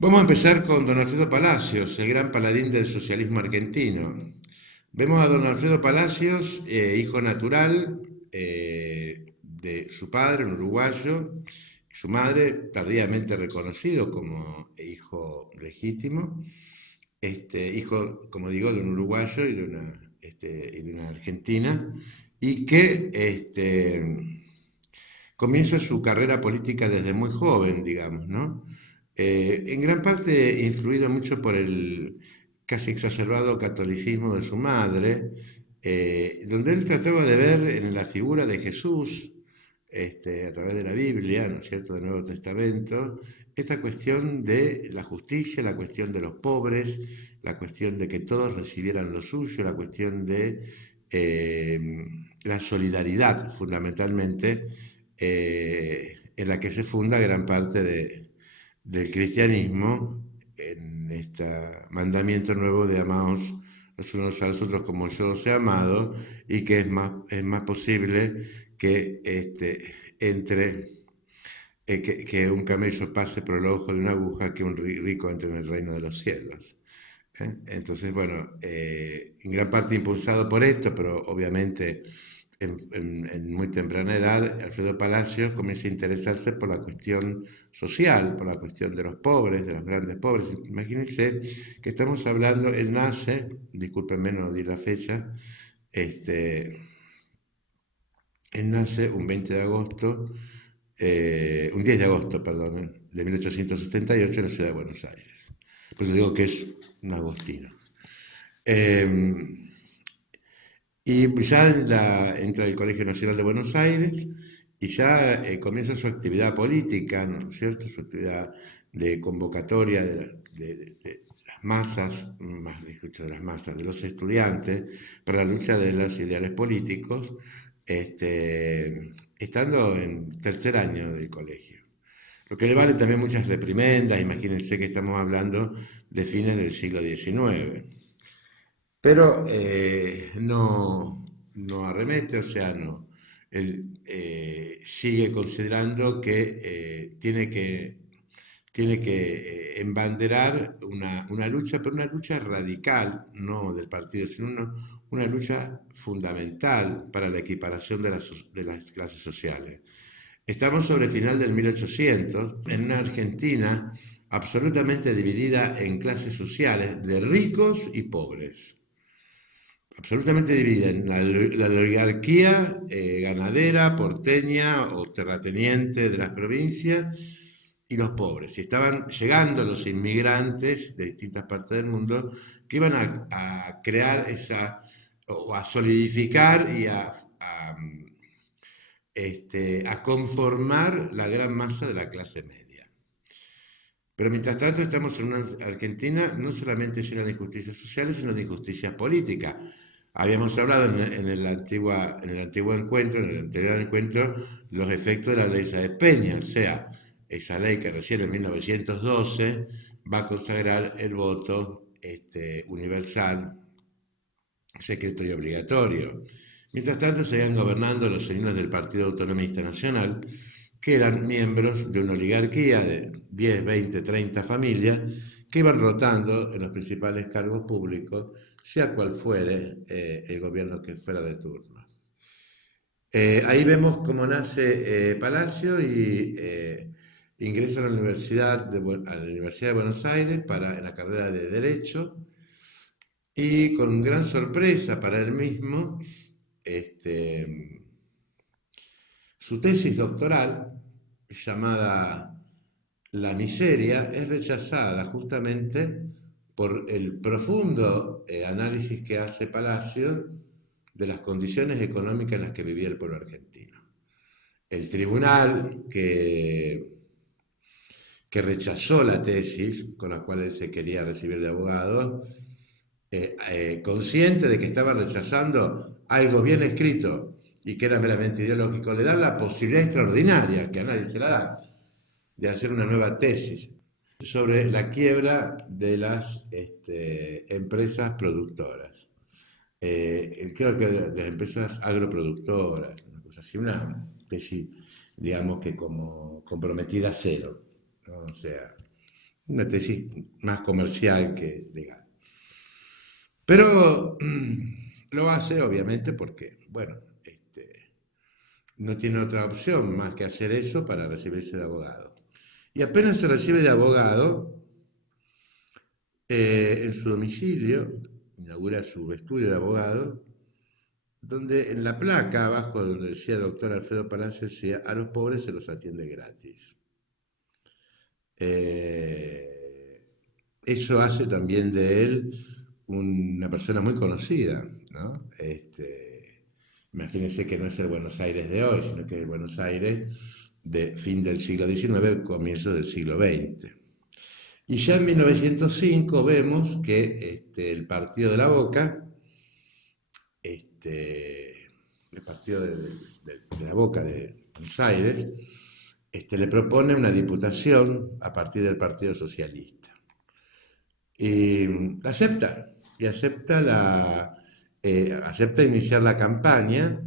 Vamos a empezar con don Alfredo Palacios, el gran paladín del socialismo argentino. Vemos a don Alfredo Palacios, hijo natural de su padre, un uruguayo, y su madre, tardíamente reconocido como hijo legítimo, hijo, como digo, de un uruguayo y de una argentina, y que comienza su carrera política desde muy joven, digamos, ¿no? En gran parte influido mucho por el casi exacerbado catolicismo de su madre, donde él trataba de ver en la figura de Jesús, a través de la Biblia, ¿no es cierto?, del Nuevo Testamento, esta cuestión de la justicia, la cuestión de los pobres, la cuestión de que todos recibieran lo suyo, la cuestión de la solidaridad, fundamentalmente, en la que se funda gran parte del cristianismo, en este mandamiento nuevo de amaos los unos a los otros como yo os he amado, y que es más posible que entre que un camello pase por el ojo de una aguja que un rico entre en el reino de los cielos. Entonces, bueno, en gran parte impulsado por esto, pero obviamente en muy temprana edad, Alfredo Palacios comienza a interesarse por la cuestión social, por la cuestión de los pobres, de los grandes pobres. Imagínense que estamos hablando, él nace, discúlpenme, no di la fecha, este, él nace un 20 de agosto, un 10 de agosto, perdón, de 1878 en la ciudad de Buenos Aires. Por eso digo que es un agostino. Eh, y ya entra al Colegio Nacional de Buenos Aires y ya comienza su actividad política, ¿no es cierto? Su actividad de convocatoria de las masas, más dicho, de las masas, de los estudiantes, para la lucha de los ideales políticos, estando en tercer año del colegio. Lo que le vale también muchas reprimendas, imagínense que estamos hablando de fines del siglo XIX. Pero no arremete, o sea, no. Él sigue considerando que tiene que embanderar una lucha, pero una lucha radical, no del partido, sino una lucha fundamental para la equiparación de las clases sociales. Estamos sobre el final del 1800, en una Argentina absolutamente dividida en clases sociales de ricos y pobres, absolutamente dividida en la oligarquía ganadera, porteña o terrateniente de las provincias y los pobres. Y estaban llegando los inmigrantes de distintas partes del mundo que iban a crear o a solidificar y a conformar la gran masa de la clase media. Pero mientras tanto estamos en una Argentina no solamente llena de injusticias sociales, sino de injusticias políticas. Habíamos hablado en el antiguo encuentro, en el anterior encuentro, los efectos de la ley Sáenz Peña, o sea, esa ley que recién en 1912 va a consagrar el voto universal, secreto y obligatorio. Mientras tanto, seguían gobernando los señores del Partido Autonomista Nacional, que eran miembros de una oligarquía de 10, 20, 30 familias que iban rotando en los principales cargos públicos, sea cual fuere el gobierno que fuera de turno. Ahí vemos cómo nace Palacio y ingresa a la Universidad de Buenos Aires en la carrera de Derecho, y con gran sorpresa para él mismo, este, su tesis doctoral, llamada La miseria, es rechazada justamente por el profundo análisis que hace Palacio de las condiciones económicas en las que vivía el pueblo argentino. El tribunal que rechazó la tesis con la cual él se quería recibir de abogado, consciente de que estaba rechazando algo bien escrito y que era meramente ideológico, le da la posibilidad extraordinaria, que a nadie se la da, de hacer una nueva tesis sobre la quiebra de las empresas productoras. Creo que de las empresas agroproductoras, una cosa así, una tesis, digamos que como comprometida a cero, ¿no? O sea, una tesis más comercial que legal. Pero lo hace obviamente porque, bueno, no tiene otra opción más que hacer eso para recibirse de abogado. Y apenas se recibe de abogado, en su domicilio, inaugura su estudio de abogado, donde en la placa abajo donde decía doctor Alfredo Palacio decía, a los pobres se los atiende gratis. Eh, Eso hace también de él una persona muy conocida, ¿no? Imagínense que no es el Buenos Aires de hoy, sino que es el Buenos Aires de fin del siglo XIX, comienzo del siglo XX. Y ya en 1905 vemos que el partido de la Boca, el partido de la Boca de Buenos Aires, le propone una diputación a partir del Partido Socialista. Y acepta, y acepta iniciar la campaña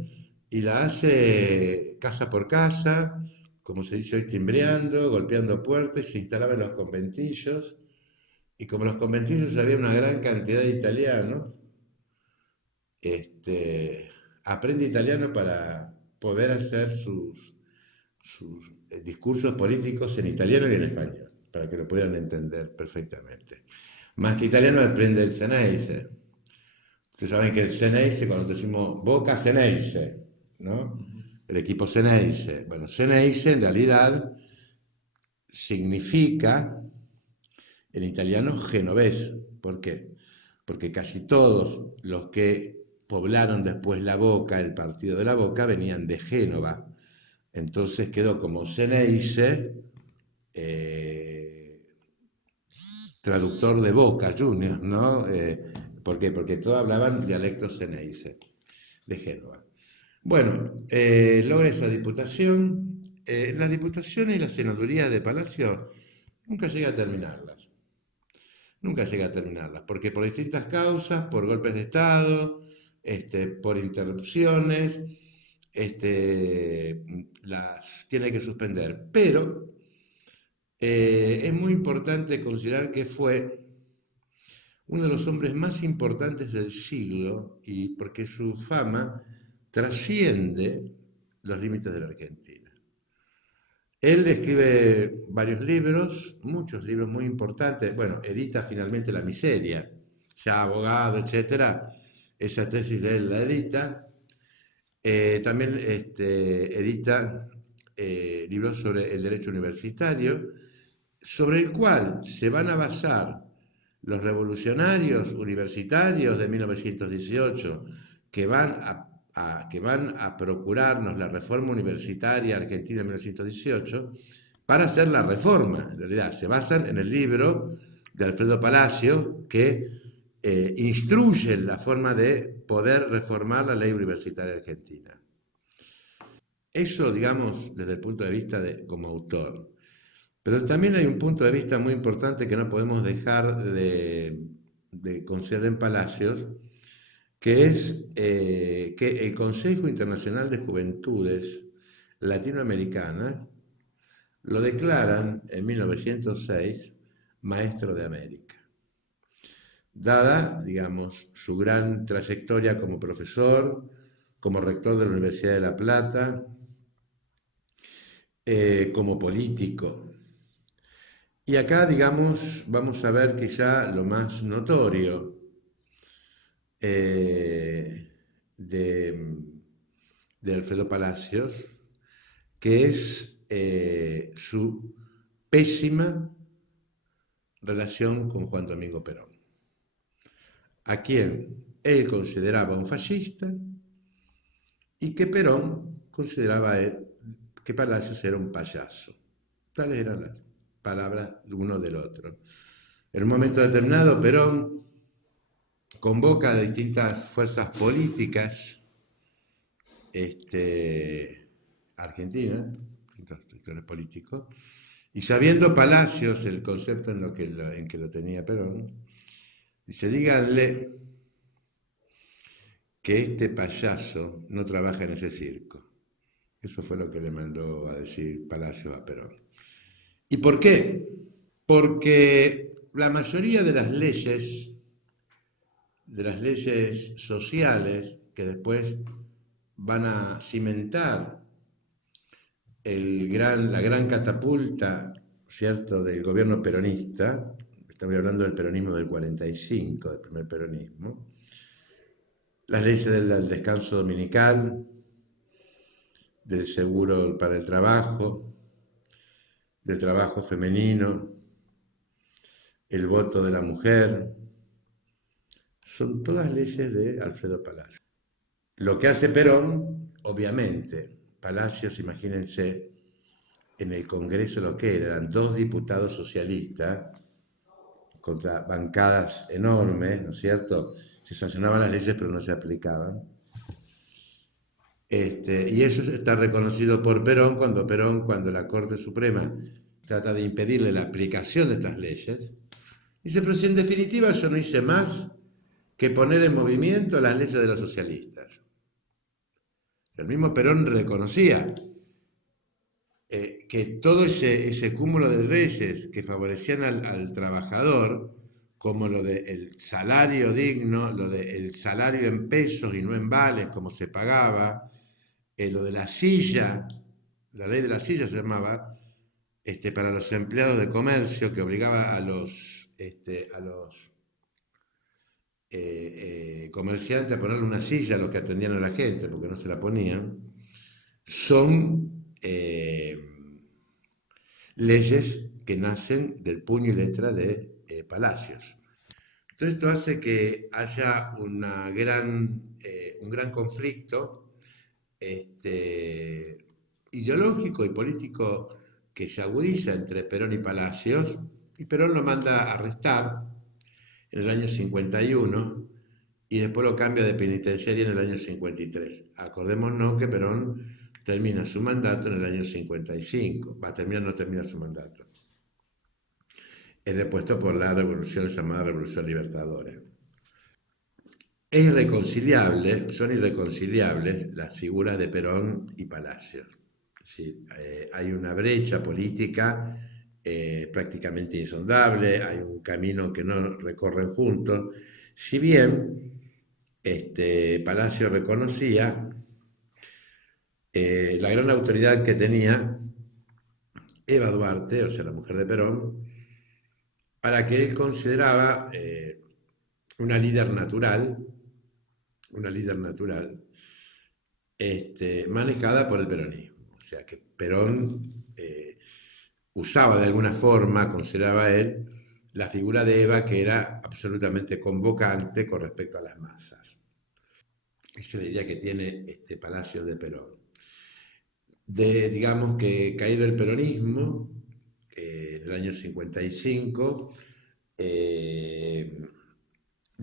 y la hace casa por casa, como se dice hoy, timbreando, golpeando puertas, se instalaba en los conventillos, y como en los conventillos había una gran cantidad de italianos, aprende italiano para poder hacer sus discursos políticos en italiano y en español, para que lo puedan entender perfectamente. Más que italiano aprende el Ceneice. Ustedes saben que el Ceneice, cuando decimos Boca Ceneice, ¿no? El equipo Ceneice. Bueno, Ceneice en realidad significa en italiano genovés. ¿Por qué? Porque casi todos los que poblaron después la Boca, el partido de la Boca, venían de Génova. Entonces quedó como Ceneice, eh, traductor de Boca Juniors, ¿no? ¿Por qué? Porque todos hablaban dialecto Ceneice de Génova. Bueno, logra esa diputación. La diputación y la senaduría de Palacio nunca llega a terminarlas. Nunca llega a terminarlas, porque por distintas causas, por golpes de Estado, por interrupciones, las tiene que suspender. Pero es muy importante considerar que fue uno de los hombres más importantes del siglo y porque su fama trasciende los límites de la Argentina. Él escribe varios libros, muchos libros muy importantes. Bueno, edita finalmente La Miseria, ya abogado, etcétera. Esa tesis de él la edita. También edita libros sobre el derecho universitario, sobre el cual se van a basar los revolucionarios universitarios de 1918 que van a procurarnos la reforma universitaria argentina de 1918 para hacer la reforma. En realidad, se basan en el libro de Alfredo Palacio que instruye la forma de poder reformar la ley universitaria argentina. Eso, digamos, desde el punto de vista como autor. Pero también hay un punto de vista muy importante que no podemos dejar de considerar en Palacios, que es que el Consejo Internacional de Juventudes Latinoamericanas lo declaran en 1906 Maestro de América. Dada, digamos, su gran trayectoria como profesor, como rector de la Universidad de La Plata, como político. Y acá, digamos, vamos a ver quizá lo más notorio eh, de, de Alfredo Palacios, que es su pésima relación con Juan Domingo Perón, a quien él consideraba un fascista y que Perón consideraba que Palacios era un payaso. Tales eran las palabras de uno del otro. En un momento determinado, Perón convoca a distintas fuerzas políticas argentinas, distintos sectores políticos, y sabiendo Palacios el concepto en que lo tenía Perón, dice, díganle que este payaso no trabaja en ese circo. Eso fue lo que le mandó a decir Palacios a Perón. ¿Y por qué? porque la mayoría de las leyes sociales que después van a cimentar la gran catapulta, ¿cierto?, del gobierno peronista, estamos hablando del peronismo del 45, del primer peronismo, las leyes del descanso dominical, del seguro para el trabajo, del trabajo femenino, el voto de la mujer, son todas leyes de Alfredo Palacio. Lo que hace Perón, obviamente, Palacios, imagínense, en el Congreso lo que eran dos diputados socialistas contra bancadas enormes, ¿no es cierto? Se sancionaban las leyes pero no se aplicaban. Y eso está reconocido por Perón, cuando la Corte Suprema trata de impedirle la aplicación de estas leyes, dice, pero si en definitiva yo no hice más que poner en movimiento las leyes de los socialistas. El mismo Perón reconocía que todo ese cúmulo de leyes que favorecían al trabajador, como lo del salario digno, lo del salario en pesos y no en vales, como se pagaba, lo de la silla, la ley de la silla se llamaba, para los empleados de comercio, que obligaba a los comerciantes a ponerle una silla a los que atendían a la gente, porque no se la ponían, son leyes que nacen del puño y letra de Palacios. Entonces esto hace que haya un gran conflicto ideológico y político que se agudiza entre Perón y Palacios, y Perón lo manda a arrestar en el año 51 y después lo cambia de penitenciaria en el año 53. Acordémonos que Perón termina su mandato en el año 55, va a terminar, no termina su mandato. Es depuesto por la revolución llamada Revolución Libertadora. Son irreconciliables las figuras de Perón y Palacios. Sí, hay una brecha política prácticamente insondable, hay un camino que no recorren juntos. Si bien Palacio reconocía la gran autoridad que tenía Eva Duarte, o sea, la mujer de Perón, a la que él consideraba una líder natural, una líder natural, manejada por el peronismo. O sea, que Perón usaba de alguna forma, consideraba él, la figura de Eva, que era absolutamente convocante con respecto a las masas. Esa es la idea que tiene este Palacio de Perón. Digamos que caído el peronismo, en el año 55, de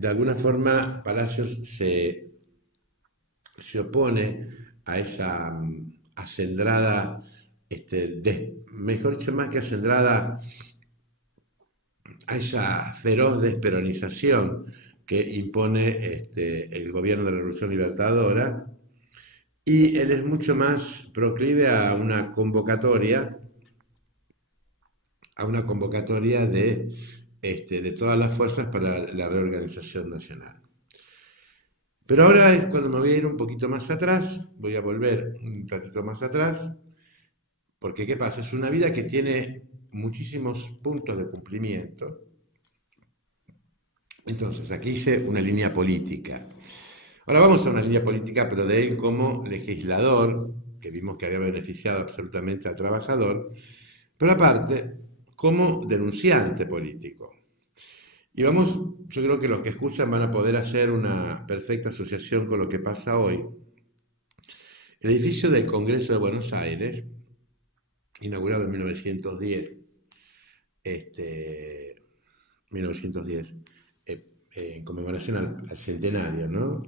alguna forma Palacios se opone a esa acendrada, mejor dicho, más que acendrada, a esa feroz desperonización que impone el gobierno de la Revolución Libertadora, y él es mucho más proclive a una convocatoria de todas las fuerzas para la reorganización nacional. Pero ahora es cuando me voy a ir un poquito más atrás, voy a volver un ratito más atrás, porque ¿qué pasa? Es una vida que tiene muchísimos puntos de cumplimiento. Entonces, aquí hice una línea política. Ahora vamos a una línea política, pero de él como legislador, que vimos que había beneficiado absolutamente al trabajador, pero aparte, como denunciante político. Y vamos, yo creo que los que escuchan van a poder hacer una perfecta asociación con lo que pasa hoy. El edificio del Congreso de Buenos Aires, inaugurado en 1910, 1910, en conmemoración al centenario, ¿no?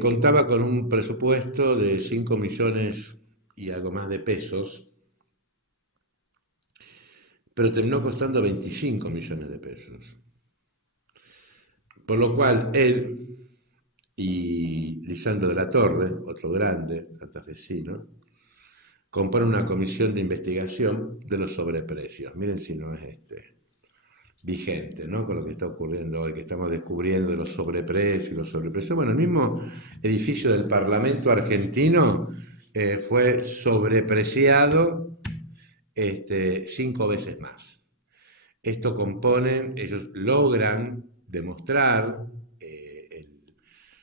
Contaba con un presupuesto de 5 millones y algo más de pesos, pero terminó costando 25 millones de pesos. Por lo cual él y Lisandro de la Torre, otro grande santafesino, compone una comisión de investigación de los sobreprecios. Miren si no es vigente, ¿no? Con lo que está ocurriendo hoy, que estamos descubriendo de los sobreprecios y los sobreprecios. Bueno, el mismo edificio del Parlamento argentino fue sobrepreciado 5 veces más. Esto componen, ellos logran demostrar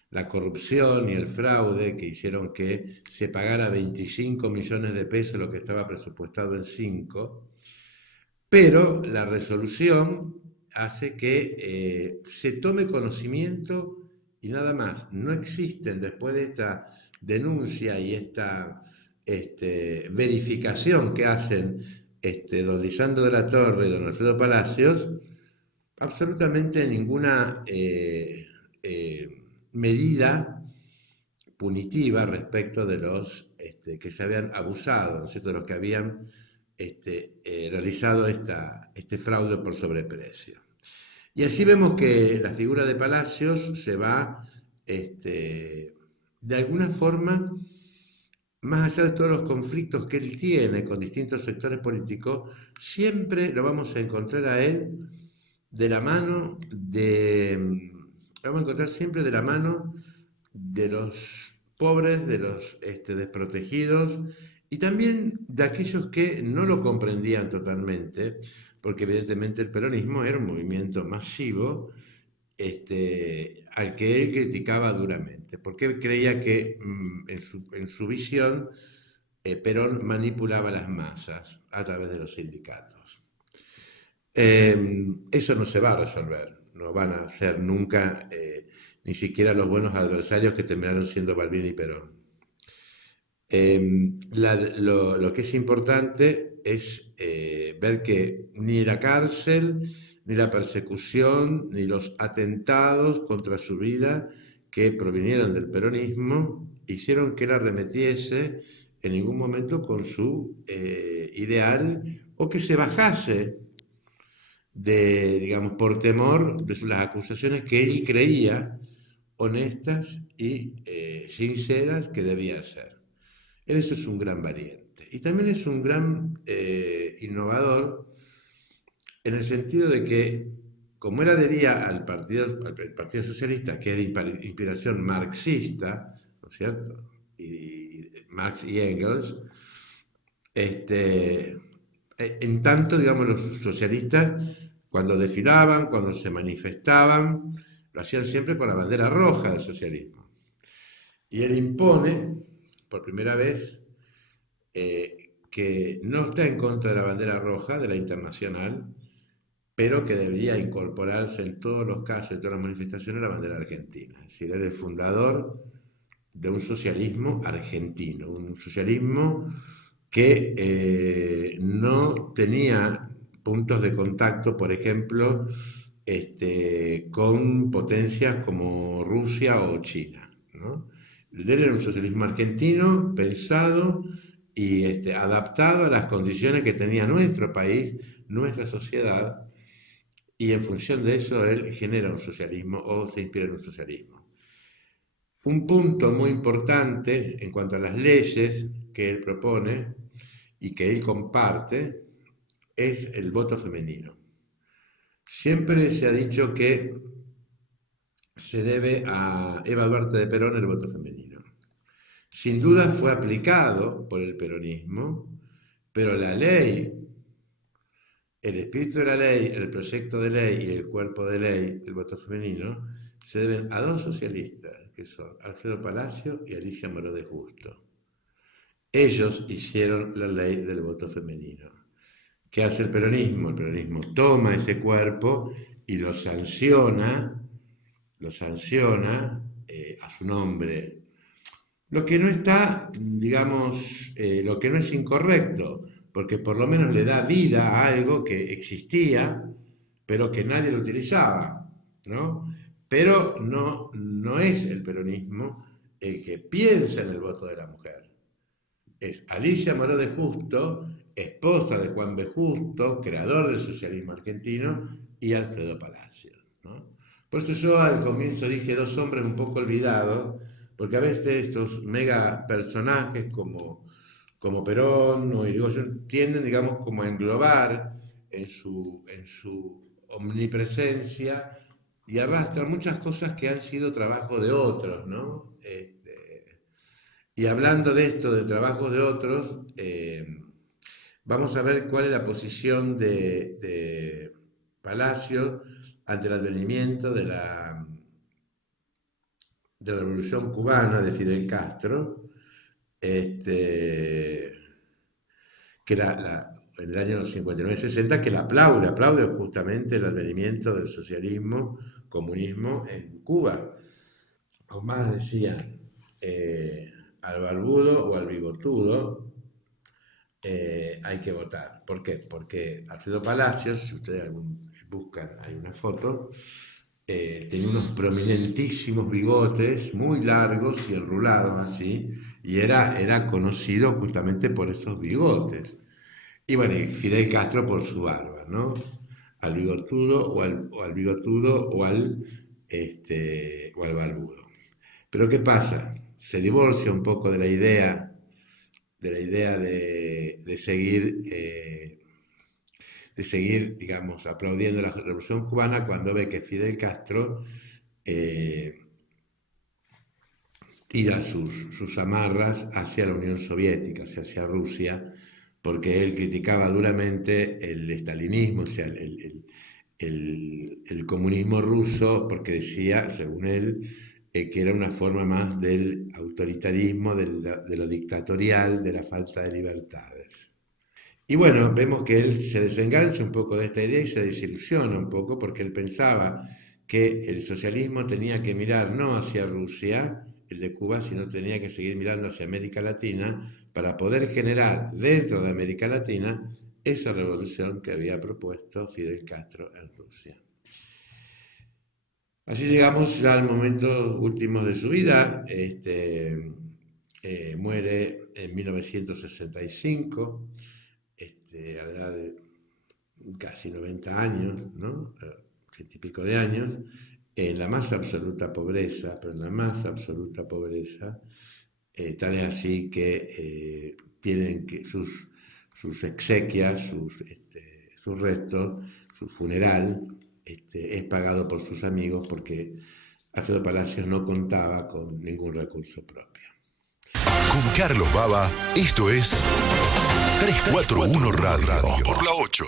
la corrupción y el fraude que hicieron que se pagara 25 millones de pesos lo que estaba presupuestado en 5, pero la resolución hace que se tome conocimiento y nada más. No existen después de esta denuncia y esta verificación que hacen don Lisandro de la Torre y don Alfredo Palacios, absolutamente ninguna medida punitiva respecto de los que se habían abusado, ¿no es cierto?, de los que habían realizado este fraude por sobreprecio. Y así vemos que la figura de Palacios se va, de alguna forma, más allá de todos los conflictos que él tiene con distintos sectores políticos, siempre lo vamos a encontrar a él de la mano lo vamos a encontrar siempre de la mano de los pobres, de los desprotegidos y también de aquellos que no lo comprendían totalmente, porque evidentemente el peronismo era un movimiento masivo al que él criticaba duramente, porque él creía que en su visión Perón manipulaba las masas a través de los sindicatos. Eso no se va a resolver, no van a ser nunca ni siquiera los buenos adversarios que terminaron siendo Balbini y Perón. Lo que es importante es ver que ni la cárcel, ni la persecución, ni los atentados contra su vida que provinieron del peronismo hicieron que él arremetiese en ningún momento con su ideal o que se bajase digamos, por temor de las acusaciones que él creía honestas y sinceras que debía hacer. Eso es un gran valiente. Y también es un gran innovador en el sentido de que, como él adhería al Partido Socialista, que es de inspiración marxista, ¿no es cierto? Y Marx y Engels, en tanto, digamos, los socialistas, cuando desfilaban, cuando se manifestaban, lo hacían siempre con la bandera roja del socialismo. Y él impone, por primera vez, que no está en contra de la bandera roja, de la internacional, pero que debería incorporarse en todos los casos, en todas las manifestaciones, la bandera argentina. Es decir, él es el fundador de un socialismo argentino, un socialismo que no tenía puntos de contacto, por ejemplo, con potencias como Rusia o China, ¿no? Él era un socialismo argentino pensado y adaptado a las condiciones que tenía nuestro país, nuestra sociedad, y en función de eso él genera un socialismo o se inspira en un socialismo. Un punto muy importante en cuanto a las leyes que él propone y que él comparte es el voto femenino. Siempre se ha dicho que se debe a Eva Duarte de Perón el voto femenino. Sin duda fue aplicado por el peronismo, pero la ley, el espíritu de la ley, el proyecto de ley y el cuerpo de ley del voto femenino se deben a dos socialistas, que son Alfredo Palacio y Alicia Moró de Justo. Ellos hicieron la ley del voto femenino. ¿Qué hace el peronismo? El peronismo toma ese cuerpo y lo sanciona a su nombre. Lo que no está, digamos, lo que no es incorrecto, porque por lo menos le da vida a algo que existía, pero que nadie lo utilizaba, ¿no? Pero no es el peronismo el que piensa en el voto de la mujer. Es Alicia Moró de Justo, esposa de Juan B. Justo, creador del socialismo argentino, y Alfredo Palacio, ¿no? Por eso yo al comienzo dije dos hombres un poco olvidados, porque a veces estos mega personajes como como Perón, o Irigoyen, tienden, digamos, como a englobar en su omnipresencia y arrastran muchas cosas que han sido trabajo de otros, ¿no? Y hablando de esto, de trabajos de otros, vamos a ver cuál es la posición de Palacio ante el advenimiento de la Revolución Cubana de Fidel Castro, este, que en el año 59-60, que la aplaude justamente el advenimiento del socialismo, comunismo en Cuba. O más decían, al barbudo o al bigotudo hay que votar. ¿Por qué? Porque Alfredo Palacios, si ustedes buscan, hay una foto, tenía unos prominentísimos bigotes muy largos y enrulados así, y era conocido justamente por esos bigotes. Y bueno, y Fidel Castro por su barba, ¿no? Al bigotudo o al bigotudo o al barbudo. Pero ¿qué pasa? Se divorcia un poco de la idea de seguir, digamos, aplaudiendo la Revolución Cubana cuando ve que Fidel Castro eh, tira sus amarras hacia la Unión Soviética, o sea, hacia Rusia, porque él criticaba duramente el estalinismo, o sea, el comunismo ruso, porque decía, según él, que era una forma más del autoritarismo, de lo dictatorial, de la falta de libertades. Y bueno, vemos que él se desengancha un poco de esta idea y se desilusiona un poco porque él pensaba que el socialismo tenía que mirar no hacia Rusia, el de Cuba, sino tenía que seguir mirando hacia América Latina para poder generar dentro de América Latina esa revolución que había propuesto Fidel Castro en Rusia. Así llegamos ya al momento último de su vida. Muere en 1965, a la edad de casi 90 años, ¿no? 80 y pico de años, en la más absoluta pobreza, pero en la más absoluta pobreza, tal es así que tienen que sus exequias, sus restos, su funeral, es pagado por sus amigos porque Alfredo Palacios no contaba con ningún recurso propio. Con Carlos Baba, esto es 341 Radio por la 8.